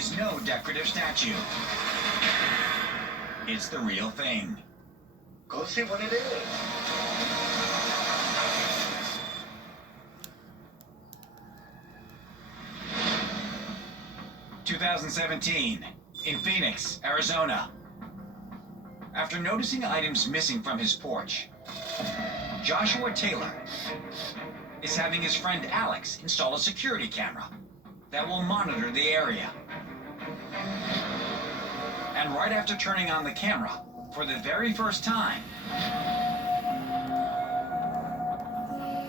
is no decorative statue. It's the real thing. Go see what it is. 2017, in Phoenix, Arizona. After noticing items missing from his porch, Joshua Taylor is having his friend Alex install a security camera that will monitor the area. And right after turning on the camera for the very first time,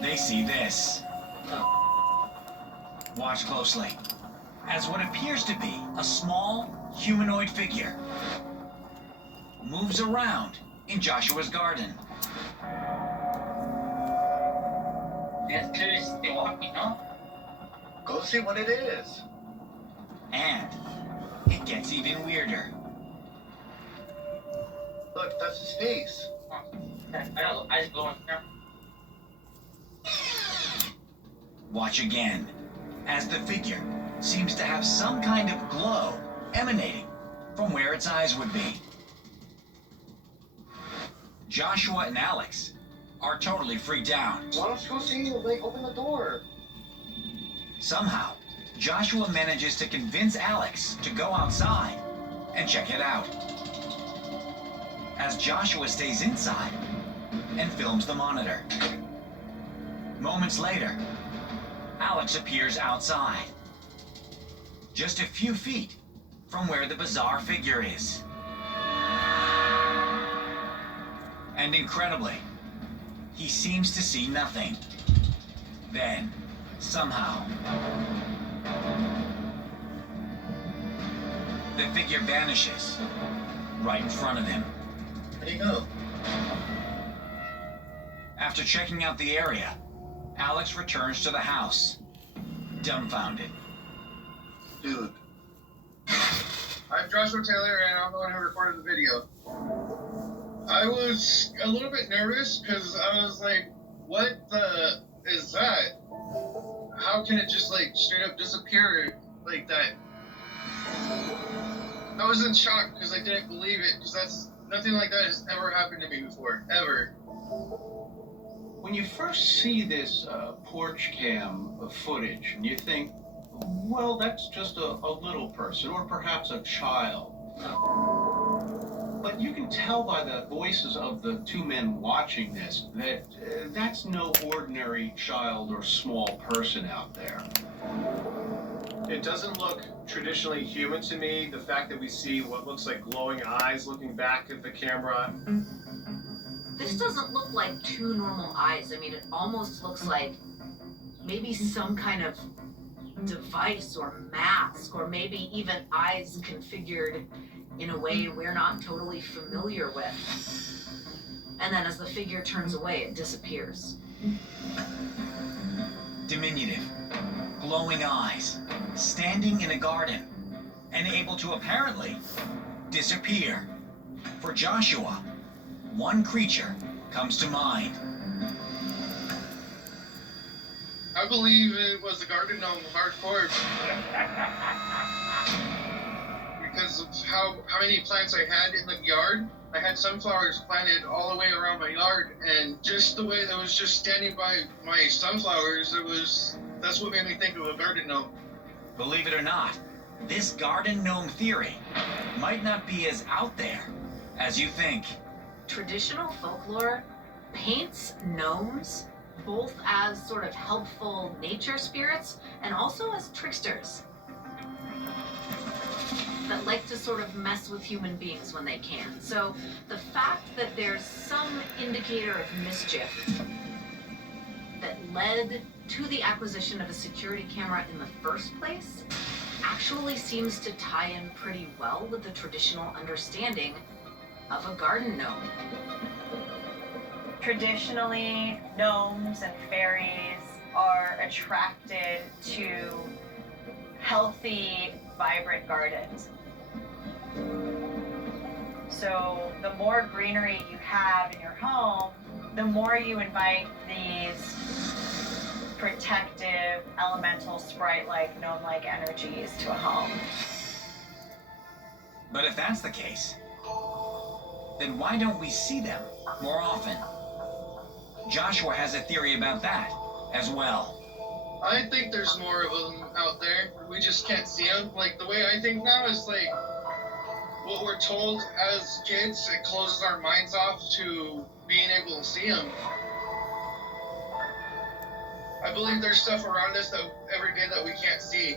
they see this. Watch closely, as what appears to be a small humanoid figure moves around in Joshua's garden. It's clearly walking, huh? Go see what it is. And it gets even weirder. Look, that's his face. I know, eyes glowing. Watch again, as the figure seems to have some kind of glow emanating from where its eyes would be. Joshua and Alex are totally freaked out. Why don't you go see? Like, open the door. Somehow, Joshua manages to convince Alex to go outside and check it out. As Joshua stays inside and films the monitor. Moments later, Alex appears outside, just a few feet from where the bizarre figure is. And incredibly, he seems to see nothing. Then, somehow, the figure vanishes right in front of him. Where'd he go? After checking out the area, Alex returns to the house, dumbfounded. Dude. I'm Joshua Taylor, and I'm the one who recorded the video. I was a little bit nervous because I was like, what the is that? How can it just like straight up disappear like that? I was in shock because I didn't believe it, because that's nothing like that has ever happened to me before, ever. When you first see this porch cam footage, and you think, well, that's just a little person, or perhaps a child. But you can tell by the voices of the two men watching this that that's no ordinary child or small person out there. It doesn't look traditionally human to me. The fact that we see what looks like glowing eyes looking back at the camera. This doesn't look like two normal eyes. I mean, it almost looks like maybe some kind of device or mask, or maybe even eyes configured in a way we're not totally familiar with. And then as the figure turns away, it disappears. Diminutive, glowing eyes, standing in a garden, and able to apparently disappear. For Joshua, one creature comes to mind. I believe it was the garden gnome hardcore. Because of how many plants I had in the yard. I had sunflowers planted all the way around my yard, and just the way that was just standing by my sunflowers, that's what made me think of a garden gnome. Believe it or not, this garden gnome theory might not be as out there as you think. Traditional folklore paints gnomes both as sort of helpful nature spirits and also as tricksters that like to sort of mess with human beings when they can. So the fact that there's some indicator of mischief that led to the acquisition of a security camera in the first place actually seems to tie in pretty well with the traditional understanding of a garden gnome. Traditionally, gnomes and fairies are attracted to healthy, vibrant gardens. So the more greenery you have in your home, the more you invite these protective, elemental, sprite-like, gnome-like energies to a home. But if that's the case, then why don't we see them more often? Joshua has a theory about that as well. I think there's more of them out there. We just can't see them. Like, the way I think now is like what we're told as kids, it closes our minds off to being able to see them. I believe there's stuff around us that every day that we can't see.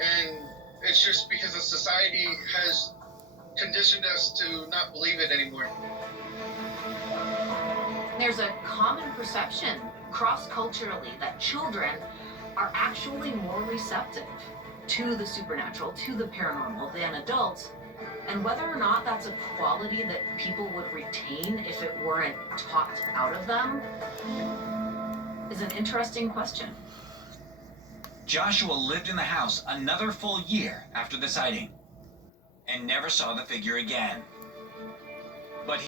And it's just because the society has conditioned us to not believe it anymore. There's a common perception cross-culturally that children are actually more receptive to the supernatural, to the paranormal than adults. And whether or not that's a quality that people would retain if it weren't talked out of them is an interesting question. Joshua lived in the house another full year after the sighting and never saw the figure again.